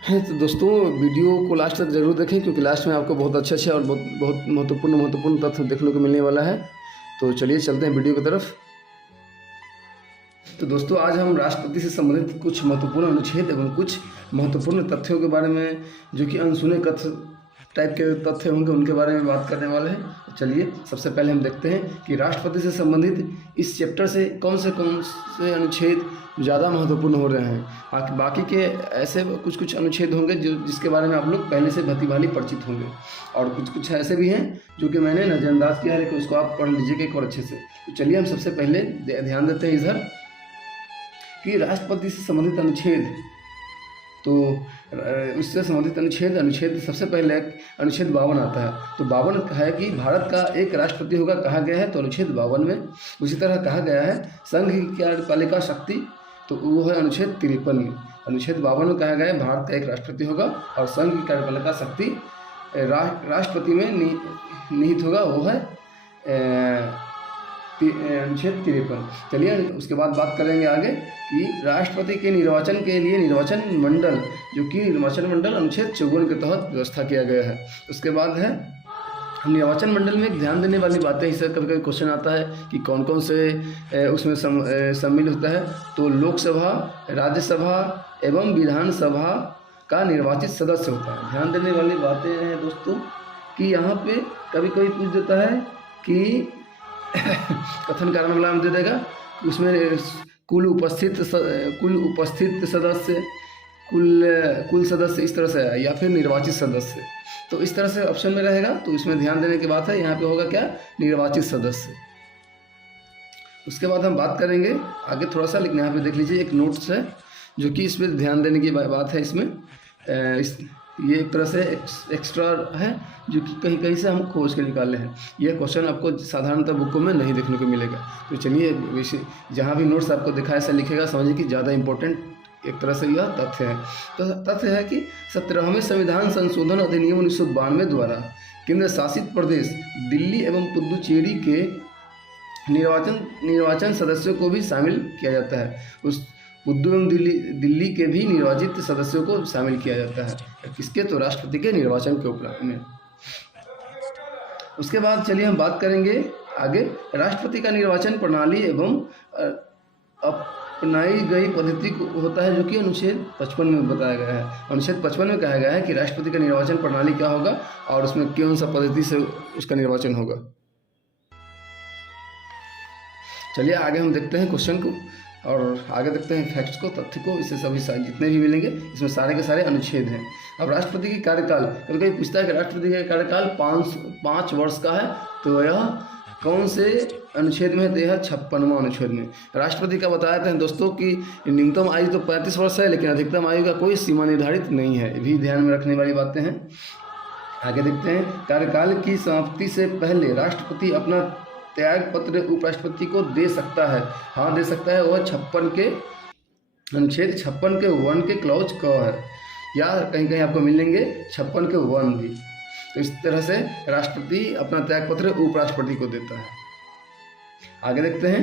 है। तो दोस्तों वीडियो को लास्ट तक ज़रूर देखें, क्योंकि लास्ट में आपको बहुत अच्छे और बहुत बहुत महत्वपूर्ण तथ्य देखने को मिलने वाला है। तो चलिए चलते हैं वीडियो की तरफ। तो दोस्तों आज हम राष्ट्रपति से संबंधित कुछ महत्वपूर्ण अनुच्छेद एवं कुछ महत्वपूर्ण तथ्यों के बारे में, जो कि अनसुने कथ्य टाइप के तथ्य होंगे, उनके बारे में बात करने वाले हैं। चलिए सबसे पहले हम देखते हैं कि राष्ट्रपति से संबंधित इस चैप्टर से कौन से अनुच्छेद ज़्यादा महत्वपूर्ण हो रहे हैं। बाकी के ऐसे कुछ अनुच्छेद होंगे जिसके बारे में आप लोग पहले से भली परिचित होंगे, और कुछ ऐसे भी हैं जो कि मैंने नज़रअंदाज किया है, लेकिन उसको आप पढ़ लीजिएगा एक और अच्छे से। तो चलिए हम सबसे पहले ध्यान देते हैं इधर कि राष्ट्रपति से संबंधित अनुच्छेद। तो इससे संबंधित अनुच्छेद सबसे पहले अनुच्छेद 52 आता है। तो 52 है कि भारत का एक राष्ट्रपति होगा, कहा गया है, तो अनुच्छेद 52 में। उसी तरह कहा गया है संघ की कार्यपालिका शक्ति, तो वो है अनुच्छेद 53 में। अनुच्छेद 52 में कहा गया है भारत का एक राष्ट्रपति होगा और संघ की कार्यपालिका शक्ति राष्ट्रपति में निहित होगा, वो है अनुच्छेद 53। चलिए उसके बाद बात करेंगे आगे कि राष्ट्रपति के निर्वाचन के लिए निर्वाचन मंडल, जो कि निर्वाचन मंडल अनुच्छेद 54 के तहत व्यवस्था किया गया है। उसके बाद है निर्वाचन मंडल में ध्यान देने वाली बातें। इससे कभी कभी क्वेश्चन आता है कि कौन कौन से उसमें सम्मिलित होता है। तो लोकसभा, राज्यसभा एवं विधानसभा का निर्वाचित सदस्य होता है। ध्यान देने वाली बातें हैं दोस्तों कि यहाँ पे कभी कभी पूछ देता है कि कथन कारण विराम दे देगा, उसमें कुल उपस्थित सदस्य, कुल सदस्य इस तरह से है, या फिर निर्वाचित सदस्य। तो इस तरह से ऑप्शन में रहेगा, तो इसमें ध्यान देने की बात है। यहाँ पे होगा क्या, निर्वाचित सदस्य। उसके बाद हम बात करेंगे आगे थोड़ा सा, लेकिन यहाँ पे देख लीजिए एक नोट्स है जो कि इसमें ध्यान देने की बात है। इसमें ये एक तरह से एक्स्ट्रा है जो कि कहीं कहीं से हम खोज के निकाले हैं। यह क्वेश्चन आपको साधारणतः बुकों में नहीं देखने को मिलेगा। तो चलिए जहाँ भी नोट्स आपको दिखा ऐसा लिखेगा, समझिए कि ज़्यादा इंपॉर्टेंट एक तरह से यह तथ्य है। तो तथ्य है कि 17वें संविधान संशोधन अधिनियम 1992 द्वारा केंद्र शासित प्रदेश दिल्ली एवं पुदुचेरी के निर्वाचन सदस्यों को भी शामिल किया जाता है। उस पुद्दू एवं दिल्ली के भी निर्वाचित सदस्यों को शामिल किया जाता है। किसके, तो राष्ट्रपति के निर्वाचन के उपलक्ष्य में। उसके बाद चलिए हम बात करेंगे आगे राष्ट्रपति का निर्वाचन प्रणाली एवं अपनाई गई पद्धति होता है, जो कि अनुच्छेद 55 में बताया गया है। अनुच्छेद 55 में कहा गया है कि राष्ट्रपति का निर्वाचन प्रणाली क्या होगा और उसमें कौन सा पद्धति से उसका निर्वाचन होगा। चलिए आगे हम देखते हैं क्वेश्चन को और आगे देखते हैं फैक्ट्स को, तथ्य को। इससे सभी जितने भी मिलेंगे इसमें सारे के सारे अनुच्छेद हैं। अब राष्ट्रपति की कार्यकाल, कभी कभी पूछता है कि राष्ट्रपति का कार्यकाल 5 वर्ष का है, तो यह कौन से अनुच्छेद में है, तो यह 56वां अनुच्छेद में। राष्ट्रपति का बताया था दोस्तों कि न्यूनतम आयु तो 35 वर्ष है, लेकिन अधिकतम आयु का कोई सीमा निर्धारित नहीं है। ये भी ध्यान में रखने वाली बातें हैं। आगे देखते हैं, कार्यकाल की समाप्ति से पहले राष्ट्रपति अपना त्याग पत्र उपराष्ट्रपति को दे सकता है। हाँ दे सकता है। वह 56 के अनुच्छेद 56 के 1 के क्लॉज क है, या कहीं कहीं आपको मिलेंगे 56 के 1 भी। तो इस तरह से राष्ट्रपति अपना त्याग पत्र उपराष्ट्रपति को देता है। आगे देखते हैं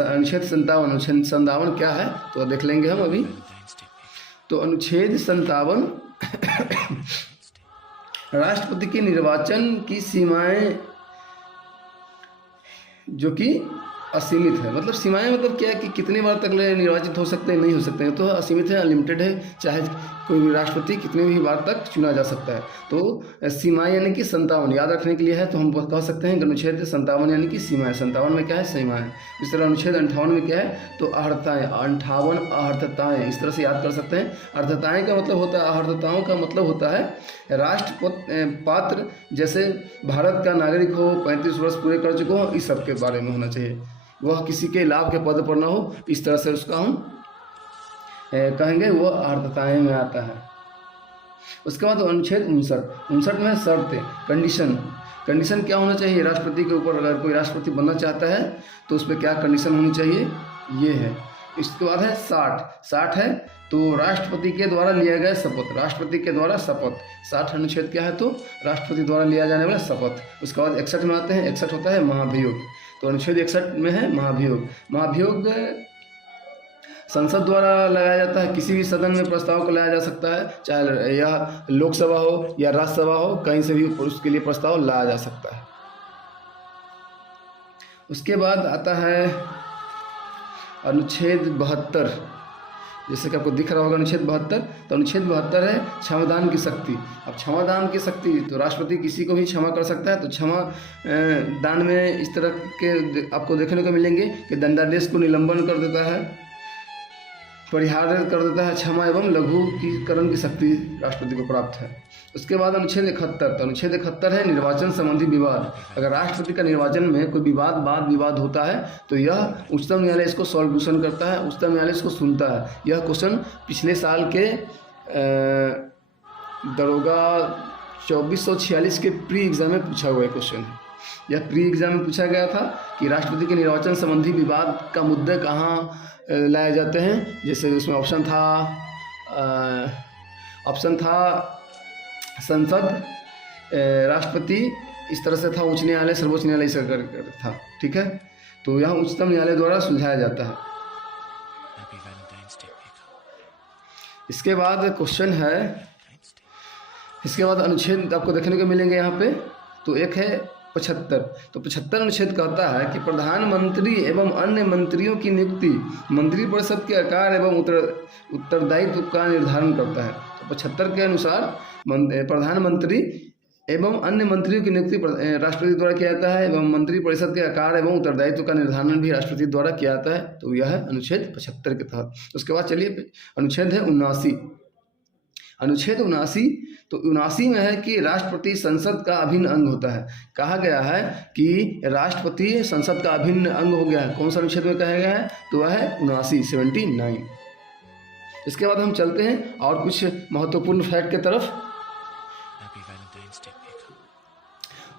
अनुच्छेद 57। अनुच्छेद 57 क्या है तो देख लेंगे हम अभी। तो अनुच्छेद 57 राष्ट्रपति के निर्वाचन की सीमाएं जो कि असीमित है। मतलब सीमाएं मतलब क्या है कि कितने बार तक निर्वाचित हो सकते हैं, नहीं हो सकते हैं, तो असीमित है, अनलिमिटेड है। चाहे कोई भी राष्ट्रपति कितने भी बार तक चुना जा सकता है। तो सीमाएं यानी कि 57 याद रखने के लिए है, तो हम कह सकते हैं अनुच्छेद 57 यानी कि सीमाएं। 57 में क्या है, सीमाएं। इस तरह अनुच्छेद 58 में क्या है, तो अर्हताएँ। 58 अर्हताएँ, इस तरह से याद कर सकते हैं। अर्हताएँ का मतलब होता है, अर्हताओं का मतलब होता है पात्र, जैसे भारत का नागरिक हो, 35 वर्ष पूरे कर चुके हो, इस सब के बारे में होना चाहिए। वह किसी के लाभ के पद पर ना हो, इस तरह से उसका हम कहेंगे, वो अर्हताएँ में आता है। उसके बाद अनुच्छेद 59 में शर्तें, कंडीशन क्या होना चाहिए राष्ट्रपति के ऊपर। अगर कोई राष्ट्रपति बनना चाहता है तो उस पर क्या कंडीशन होनी चाहिए, ये है। इसके बाद है 60 है तो राष्ट्रपति के द्वारा लिया गया शपथ, राष्ट्रपति के द्वारा शपथ। 60 अनुच्छेद क्या है, तो राष्ट्रपति द्वारा लिया जाने वाला शपथ। उसके बाद 61 में आते हैं, 61 होता है महाभियोग। तो अनुच्छेद 61 में है महाभियोग। संसद द्वारा लगाया जाता है। किसी भी सदन में प्रस्ताव को लाया जा सकता है, चाहे यह लोकसभा हो या राज्यसभा हो, कहीं से भी उसके लिए प्रस्ताव लाया जा सकता है। उसके बाद आता है अनुच्छेद 72, जैसे कि आपको दिख रहा होगा अनुच्छेद 72। तो अनुच्छेद 72 है क्षमादान की शक्ति। अब क्षमादान की शक्ति, तो राष्ट्रपति किसी को भी क्षमा कर सकता है। तो क्षमा दान में इस तरह के आपको देखने को मिलेंगे कि दंडादेश को निलंबन कर देता है, परिहार कर देता है, क्षमा एवं लघुकरण की शक्ति राष्ट्रपति को प्राप्त है। उसके बाद अनुच्छेद 71। तो अनुच्छेद 71 है निर्वाचन संबंधी विवाद। अगर राष्ट्रपति का निर्वाचन में कोई वाद विवाद होता है तो यह उच्चतम न्यायालय इसको सॉल्यूशन करता है, उच्चतम न्यायालय इसको सुनता है। यह क्वेश्चन पिछले साल के दरोगा 2446 के प्री एग्जाम में पूछा हुआ क्वेश्चन है। यह प्री एग्जाम में पूछा गया था कि राष्ट्रपति के निर्वाचन संबंधी विवाद का मुद्दे कहाँ लाए जाते हैं। जैसे उसमें ऑप्शन था संसद, राष्ट्रपति, इस तरह से था, उच्च न्यायालय, सर्वोच्च न्यायालय से था। ठीक है, तो यहाँ उच्चतम न्यायालय द्वारा सुलझाया जाता है। इसके बाद क्वेश्चन है, इसके बाद अनुच्छेद आपको देखने को मिलेंगे यहाँ पे। तो एक है 75। तो 75 अनुच्छेद कहता है कि प्रधानमंत्री एवं अन्य मंत्रियों की नियुक्ति मंत्रिपरिषद के आकार एवं उत्तरदायित्व का निर्धारण करता है। तो 75 के अनुसार प्रधानमंत्री एवं अन्य मंत्रियों की नियुक्ति राष्ट्रपति द्वारा किया जाता है एवं मंत्रिपरिषद के आकार एवं उत्तरदायित्व का निर्धारण भी राष्ट्रपति द्वारा किया जाता है। तो यह है अनुच्छेद 75 के तहत। उसके बाद चलिए अनुच्छेद है 79। अनुच्छेद 79। तो 79 में है कि राष्ट्रपति संसद का अभिन्न अंग होता है। कहा गया है कि राष्ट्रपति संसद का अभिन्न अंग हो गया है। कौन सा अनुच्छेद में कहा गया है? तो वह है 79। इसके बाद हम चलते हैं और कुछ महत्वपूर्ण फैक्ट की तरफ।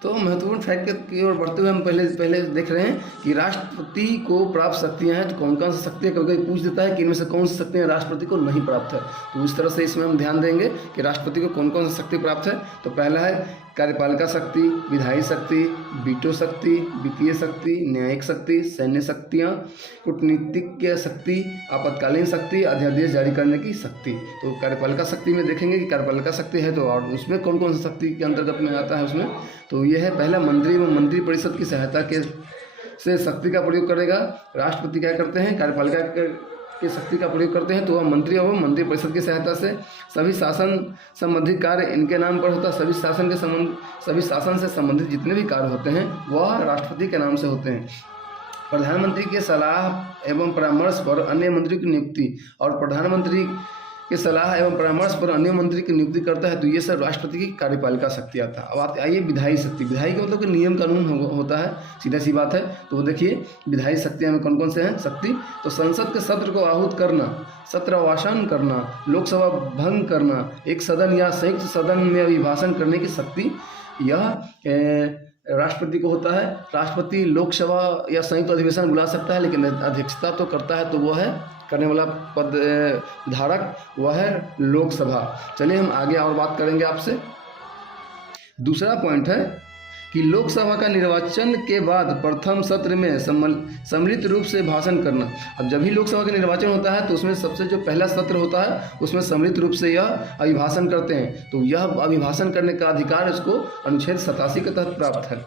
तो महत्वपूर्ण फैक्ट की ओर बढ़ते हुए हम पहले देख रहे हैं कि राष्ट्रपति को प्राप्त शक्तियां हैं। तो कौन कौन सी शक्तियाँ कभी पूछ देता है कि इनमें से कौन सी शक्तियाँ राष्ट्रपति को नहीं प्राप्त है। तो उस तरह से इसमें हम ध्यान देंगे कि राष्ट्रपति को कौन कौन सी शक्ति प्राप्त है। तो पहला है कार्यपालिका शक्ति, विधायी शक्ति, वीटो शक्ति, वित्तीय शक्ति, न्यायिक शक्ति, सैन्य शक्तियाँ, कूटनीतिक शक्ति, आपातकालीन शक्ति, अध्यादेश जारी करने की शक्ति। तो कार्यपालिका शक्ति में देखेंगे कि कार्यपालिका शक्ति है तो और उसमें कौन कौन सी शक्ति के अंतर्गत में आता है उसमें। तो यह है पहला, मंत्री एवं मंत्रिपरिषद की सहायता से शक्ति का प्रयोग करेगा। राष्ट्रपति क्या करते हैं? कार्यपालिका की शक्ति का प्रयोग करते हैं। तो वह मंत्री एवं मंत्रिपरिषद की सहायता से सभी शासन संबंधी कार्य इनके नाम पर होता है। सभी शासन से संबंधित जितने भी कार्य होते हैं वह राष्ट्रपति के नाम से होते हैं। प्रधानमंत्री के सलाह एवं परामर्श पर अन्य मंत्री की नियुक्ति और प्रधानमंत्री के सलाह एवं परामर्श पर अन्य मंत्री की नियुक्ति करता है। तो ये सब राष्ट्रपति की कार्यपालिका शक्ति आता है। अब आइए विधायी शक्ति। विधायी का मतलब कि नियम कानून होता है, सीधा सी बात है। तो वो देखिए विधायी शक्तियाँ में कौन कौन से हैं शक्ति। तो संसद के सत्र को आहूत करना, सत्रावसान करना, लोकसभा भंग करना, एक सदन या संयुक्त सदन में अभिभाषण करने की शक्ति यह राष्ट्रपति को होता है। राष्ट्रपति लोकसभा या संयुक्त अधिवेशन बुला सकता है लेकिन अध्यक्षता तो करता है, तो वो है करने वाला पद धारक, वह है लोकसभा। चलिए हम आगे और बात करेंगे आपसे। दूसरा पॉइंट है कि लोकसभा का निर्वाचन के बाद प्रथम सत्र में सम्मिलित रूप से भाषण करना। अब जब भी लोकसभा का निर्वाचन होता है तो उसमें सबसे जो पहला सत्र होता है उसमें सम्मिलित रूप से यह अभिभाषण करते हैं। तो यह अभिभाषण करने का अधिकार इसको अनुच्छेद 87 के तहत प्राप्त है।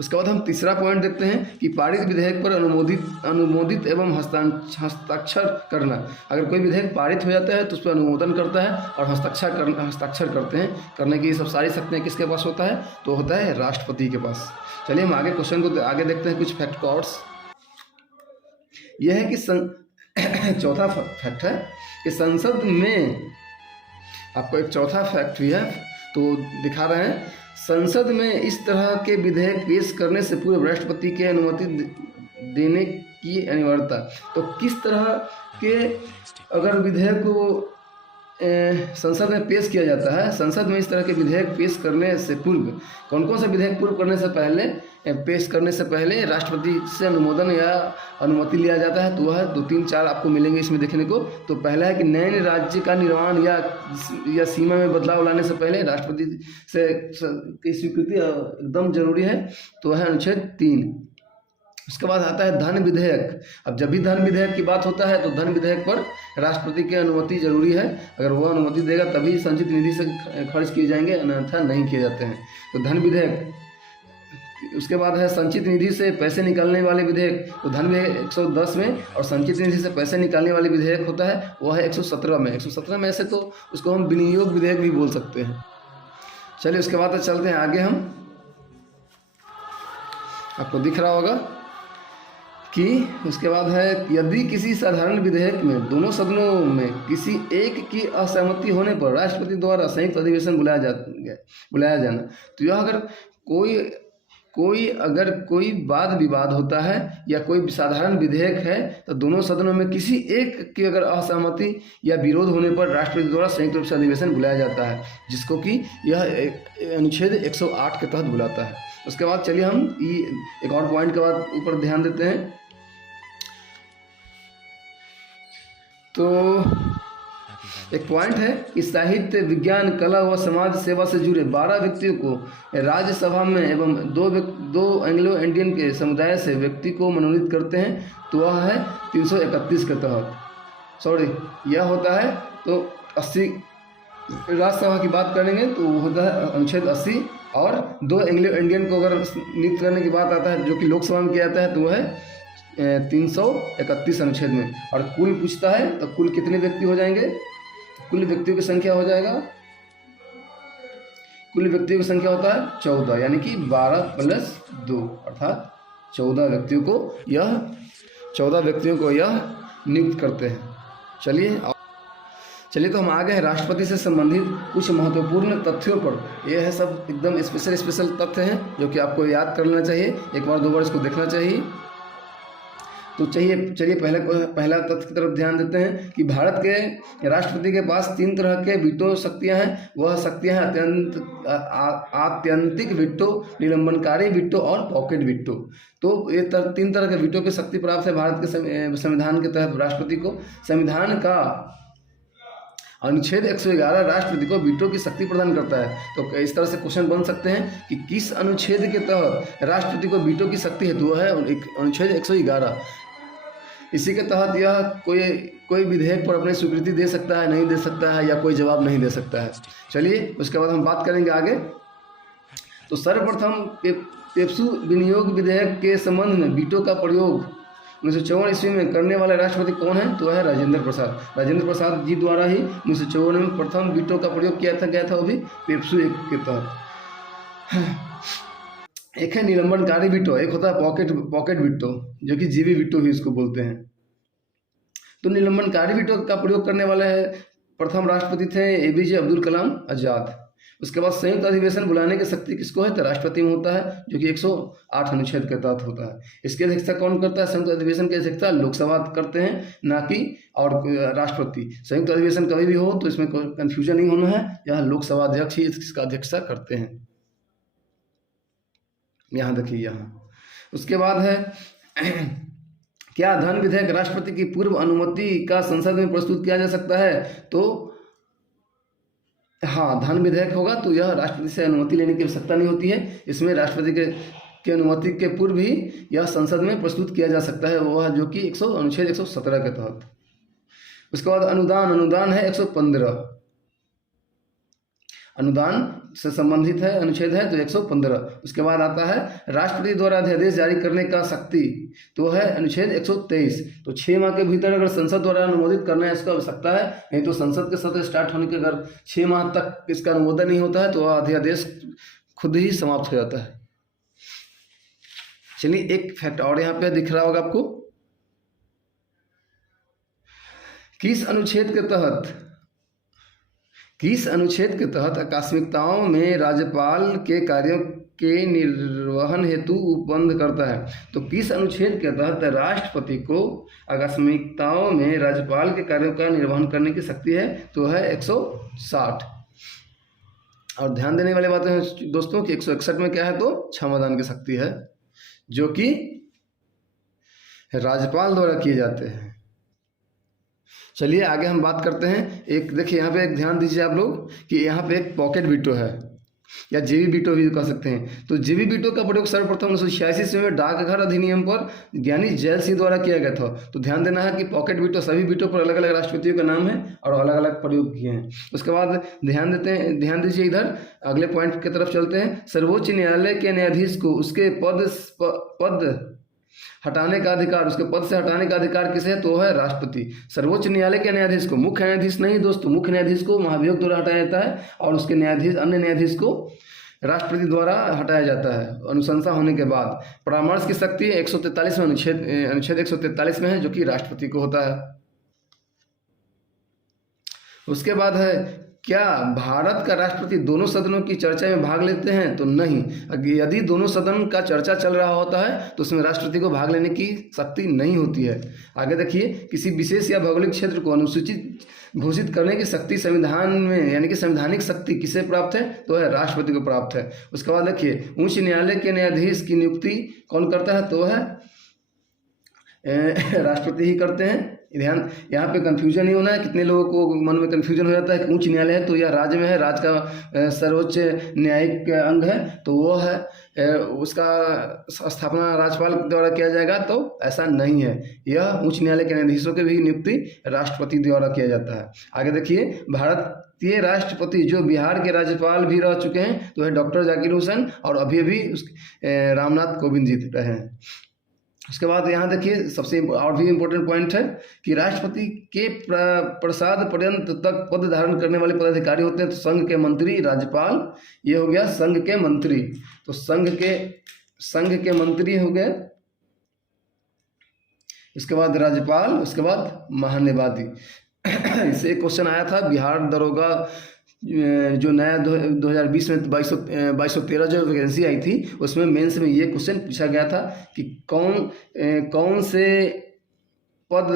उसके बाद हम तीसरा पॉइंट देखते हैं कि पारित विधेयक पर अनुमोदित एवं हस्ताक्षर करना। अगर कोई विधेयक पारित हो जाता है तो उस पर अनुमोदन करता है और हस्ताक्षर करते हैं। करने की सब सारी शक्तियाँ किसके पास होता है? तो होता है राष्ट्रपति के पास। चलिए हम आगे क्वेश्चन को आगे देखते हैं। कुछ फैक्ट कोड्स यह है कि चौथा फैक्ट है कि संसद में, आपको एक चौथा फैक्ट भी है तो दिखा रहे हैं, संसद में इस तरह के विधेयक पेश करने से पूर्व राष्ट्रपति की अनुमति देने की अनिवार्यता। तो किस तरह के अगर विधेयक को संसद में पेश किया जाता है, संसद में इस तरह के विधेयक पेश करने से पूर्व कौन कौन सा विधेयक पूर्व करने से पहले पेश करने से पहले राष्ट्रपति से अनुमोदन या अनुमति लिया जाता है। तो वह 2, 3, 4 आपको मिलेंगे इसमें देखने को। तो पहला है कि नए राज्य का निर्माण या सीमा में बदलाव लाने से पहले राष्ट्रपति से की स्वीकृति एकदम जरूरी है। तो वह है अनुच्छेद 3। उसके बाद आता है धन विधेयक। अब जब भी धन विधेयक की बात होता है तो धन विधेयक पर राष्ट्रपति की अनुमति जरूरी है। अगर वो अनुमति देगा तभी संचित निधि से खर्च किए जाएंगे, अन्यथा नहीं किए जाते हैं। तो धन विधेयक। उसके बाद है संचित निधि से पैसे निकालने वाले विधेयक। तो धन विधेयक 110 में, और संचित निधि से पैसे निकालने वाले विधेयक होता है वो है 117 में। 117 में ऐसे तो उसको हम विनियोग विधेयक भी बोल सकते हैं। चलिए उसके बाद चलते हैं आगे हम। आपको दिख रहा होगा कि उसके बाद है यदि किसी साधारण विधेयक में दोनों सदनों में किसी एक की असहमति होने पर राष्ट्रपति द्वारा संयुक्त अधिवेशन बुलाया जाना। तो यह अगर कोई वाद विवाद होता है या कोई साधारण विधेयक है तो दोनों सदनों में किसी एक की अगर असहमति या विरोध होने पर राष्ट्रपति द्वारा संयुक्त रूप से अधिवेशन बुलाया जाता है, जिसको कि यह अनुच्छेद 108 के तहत बुलाता है। उसके बाद चलिए हम एक और पॉइंट के बाद ऊपर ध्यान देते हैं। तो एक पॉइंट है कि साहित्य, विज्ञान, कला व समाज सेवा से जुड़े 12 व्यक्तियों को राज्यसभा में एवं दो एंग्लो इंडियन के समुदाय से व्यक्ति को मनोनीत करते हैं। तो वह है 331 के तहत, यह होता है तो 80। राज्यसभा की बात करेंगे तो वो होता है अनुच्छेद 80। और 2 एंग्लो इंडियन को अगर नियुक्त करने की बात आता है जो कि लोकसभा में किया जाता है तो वह है 331 अनुच्छेद में। और कुल पूछता है तो कुल कितने व्यक्ति हो जाएंगे, कुल व्यक्तियों की संख्या हो जाएगा, कुल व्यक्तियों की संख्या होता है 14, यानी कि 12 प्लस 2 अर्थात 14 व्यक्तियों को यह नियुक्त करते हैं। चलिए तो हम आ गए हैं राष्ट्रपति से संबंधित कुछ महत्वपूर्ण तथ्यों पर। यह है सब एकदम स्पेशल तथ्य हैं जो कि आपको याद कर लेना चाहिए, एक बार 2 बार इसको देखना चाहिए। तो चलिए पहला तथ्य की तरफ ध्यान देते हैं कि भारत के राष्ट्रपति के पास 3 तरह के वीटो शक्तियां हैं। वह शक्तियां हैं आत्यंतिक वीटो, निलंबनकारी वीटो और पॉकेट वीटो। तो ये 3 तरह के वीटो की शक्ति प्राप्त है भारत के संविधान के तहत राष्ट्रपति को। संविधान का अनुच्छेद 111 राष्ट्रपति को वीटो की शक्ति प्रदान करता है। तो इस तरह से क्वेश्चन बन सकते हैं कि किस अनुच्छेद के तहत राष्ट्रपति को वीटो की शक्ति है, तो वह है अनुच्छेद 111। इसी के तहत यह कोई विधेयक पर अपनी स्वीकृति दे सकता है, नहीं दे सकता है, या कोई जवाब नहीं दे सकता है। चलिए उसके बाद हम बात करेंगे आगे। तो सर्वप्रथम पेप्सू विनियोग विधेयक के संबंध में वीटो का प्रयोग 1954 ईस्वी में करने वाले राष्ट्रपति कौन है, तो है राजेंद्र प्रसाद। राजेंद्र प्रसाद जी द्वारा ही 1954 में प्रथम वीटो का प्रयोग किया गया था, वो भी पेप्सू एक्ट के तहत। एक है निलंबनकारी वीटो, एक होता है पॉकेट वीटो जो कि जीवी वीटो भी इसको बोलते हैं। तो निलंबनकारी वीटो का प्रयोग करने वाले प्रथम राष्ट्रपति थे APJ अब्दुल कलाम आजाद। उसके बाद संयुक्त अधिवेशन बुलाने की शक्ति किसको है, तो राष्ट्रपति में होता है, जो कि 108 अनुच्छेद के तहत होता है। इसकी अध्यक्षता कौन करता है, संयुक्त अधिवेशन की अध्यक्षता लोकसभा करते हैं, ना कि और राष्ट्रपति। संयुक्त अधिवेशन कभी भी हो तो इसमें कोई कन्फ्यूजन नहीं होना है, यह लोकसभा अध्यक्ष ही इसका अध्यक्षता करते हैं। यहाँ देखिए यहाँ। उसके बाद है क्या धन विधेयक राष्ट्रपति की पूर्व अनुमति का संसद में प्रस्तुत किया जा सकता है, तो हाँ, धन विधेयक होगा तो यह राष्ट्रपति से अनुमति लेने की आवश्यकता नहीं होती है। इसमें राष्ट्रपति के अनुमति के पूर्व ही यह संसद में प्रस्तुत किया जा सकता है, वह जो कि अनुच्छेद 117 के तहत। उसके बाद अनुदान है 115, अनुदान से संबंधित है अनुच्छेद है तो 115। उसके बाद आता है राष्ट्रपति द्वारा अध्यादेश जारी करने का शक्ति, तो है अनुच्छेद 123। तो 6 माह के भीतर अगर संसद द्वारा अनुमोदित करना है इसका आवश्यकता है, नहीं तो संसद के सत्र स्टार्ट होने के अगर 6 माह तक इसका अनुमोदन नहीं होता है तो वह अध्यादेश खुद ही समाप्त हो जाता है। चलिए एक फैक्ट और यहाँ पे दिख रहा होगा आपको, किस अनुच्छेद के तहत आकस्मिकताओं में राज्यपाल के कार्यों के निर्वहन हेतु उपबंध करता है। तो किस अनुच्छेद के तहत राष्ट्रपति को आकस्मिकताओं में राज्यपाल के कार्यों का निर्वहन करने की शक्ति है, तो है 160। और ध्यान देने वाली बात है दोस्तों कि 161 में क्या है, तो क्षमादान की शक्ति है, जो कि राज्यपाल द्वारा किए जाते हैं। चलिए आगे हम बात करते हैं। एक देखिए यहाँ पे एक ध्यान दीजिए आप लोग कि यहाँ पे एक पॉकेट वीटो है। या जेवी वीटो भी कह सकते हैं। तो जेवी वीटो का प्रयोग सर्वप्रथम 1986 में डाकघर अधिनियम पर ज्ञानी जैल सिंह द्वारा किया गया था। तो ध्यान देना है कि पॉकेट वीटो, सभी वीटो पर अलग अलग राष्ट्रपतियों का नाम है और अलग अलग प्रयोग किए हैं। उसके बाद ध्यान दीजिए इधर अगले पॉइंट की तरफ चलते हैं। सर्वोच्च न्यायालय के न्यायाधीश को उसके पद हटाने का अधिकार, उसके पद से हटाने का अधिकार किसे है? तो है राष्ट्रपति। सर्वोच्च न्यायालय के न्यायाधीश को, मुख्य न्यायाधीश नहीं दोस्तों, मुख्य न्यायाधीश को महाभियोग द्वारा हटाया जाता है और उसके न्यायाधीश, अन्य न्यायाधीश को राष्ट्रपति द्वारा हटाया जाता है अनुशंसा होने के बाद। परामर्श की शक्ति 143 में अनुच्छेद 143 में है, जो कि राष्ट्रपति को होता है। उसके बाद है, क्या भारत का राष्ट्रपति दोनों सदनों की चर्चा में भाग लेते हैं? तो नहीं। यदि दोनों सदन का चर्चा चल रहा होता है तो उसमें राष्ट्रपति को भाग लेने की शक्ति नहीं होती है। आगे देखिए, किसी विशेष या भौगोलिक क्षेत्र को अनुसूचित घोषित करने की शक्ति संविधान में, यानी कि संवैधानिक शक्ति किसे प्राप्त है? तो है राष्ट्रपति को प्राप्त है। उसके बाद देखिए, उच्च न्यायालय के न्यायाधीश की नियुक्ति कौन करता है? तो है राष्ट्रपति ही करते हैं। ध्यान, यहाँ पे कंफ्यूजन नहीं होना है। कितने लोगों को मन में कंफ्यूजन हो जाता है कि उच्च न्यायालय है तो यह राज्य में है, राज्य का सर्वोच्च न्यायिक अंग है तो वो है, उसका स्थापना राज्यपाल द्वारा किया जाएगा। तो ऐसा नहीं है, यह उच्च न्यायालय के न्यायाधीशों की भी नियुक्ति राष्ट्रपति द्वारा किया जाता है। आगे देखिए, भारतीय राष्ट्रपति जो बिहार के राज्यपाल भी रह चुके हैं तो है डॉक्टर जाकिर हुसैन, और अभी अभी रामनाथ कोविंद जी रहे हैं। उसके बाद यहाँ देखिए, सबसे और भी इम्पोर्टेंट पॉइंट है कि राष्ट्रपति के प्रसाद पर्यंत तक पद धारण करने वाले पदाधिकारी होते हैं। तो संघ के मंत्री, राज्यपाल, ये हो गया संघ के मंत्री। तो संघ के मंत्री हो गए, उसके बाद राज्यपाल, उसके बाद महान्यायवादी। इससे एक क्वेश्चन आया था, बिहार दरोगा जो नया 2020 में 2213 जो वैकेंसी आई थी, उसमें मेंस में ये क्वेश्चन पूछा गया था कि कौन से पद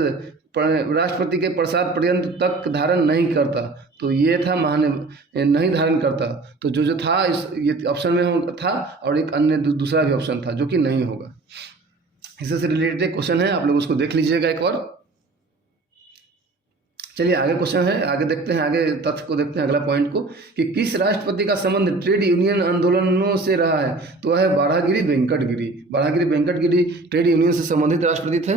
राष्ट्रपति के प्रसाद पर्यंत तक धारण नहीं करता? तो ये था नहीं धारण करता। तो जो था ये ऑप्शन में था, और एक अन्य दूसरा भी ऑप्शन था जो कि नहीं होगा। इससे रिलेटेड क्वेश्चन है, आप लोग उसको देख लीजिएगा एक बार। चलिए आगे क्वेश्चन है, आगे देखते हैं, आगे तथ्य को देखते हैं, अगला पॉइंट को, कि किस राष्ट्रपति का संबंध ट्रेड यूनियन आंदोलनों से रहा है? तो है बारहगिरी वेंकटगिरी। बारहगिरी वेंकटगिरी ट्रेड यूनियन से संबंधित राष्ट्रपति थे।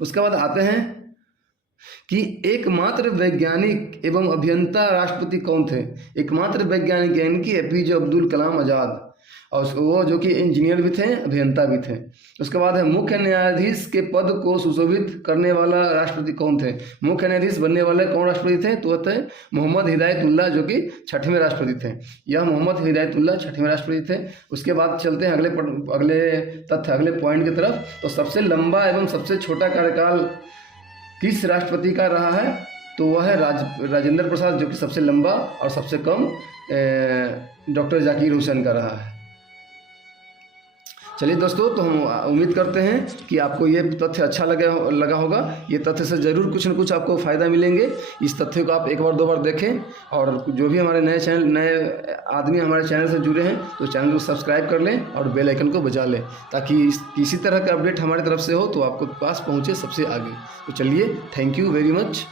उसके बाद आते हैं कि एकमात्र वैज्ञानिक एवं अभियंता राष्ट्रपति कौन थे? एकमात्र वैज्ञानिक यानी कि एपीजे अब्दुल कलाम आजाद, और वो जो कि इंजीनियर भी थे, अभियंता भी थे। उसके बाद है, मुख्य न्यायाधीश के पद को सुशोभित करने वाला राष्ट्रपति कौन थे? मुख्य न्यायाधीश बनने वाले कौन राष्ट्रपति थे? तो थे मोहम्मद हिदायतुल्लाह, जो कि 6वें राष्ट्रपति थे। यह मोहम्मद हिदायतुल्लाह 6वें राष्ट्रपति थे। उसके बाद चलते हैं अगले पॉइंट की तरफ। तो सबसे लंबा एवं सबसे छोटा कार्यकाल किस राष्ट्रपति का रहा है? तो वह है राजेंद्र प्रसाद, जो कि सबसे लंबा, और सबसे कम डॉक्टर जाकिर हुसैन का रहा है। चलिए दोस्तों, तो हम उम्मीद करते हैं कि आपको ये तथ्य अच्छा लगा होगा। ये तथ्य से ज़रूर कुछ न कुछ आपको फ़ायदा मिलेंगे। इस तथ्य को आप एक बार 2 बार देखें, और जो भी हमारे नए आदमी हमारे चैनल से जुड़े हैं तो चैनल को सब्सक्राइब कर लें और बेल आइकन को बजा लें, ताकि किसी तरह का अपडेट हमारी तरफ से हो तो आपको पास पहुँचे सबसे आगे। तो चलिए, थैंक यू वेरी मच।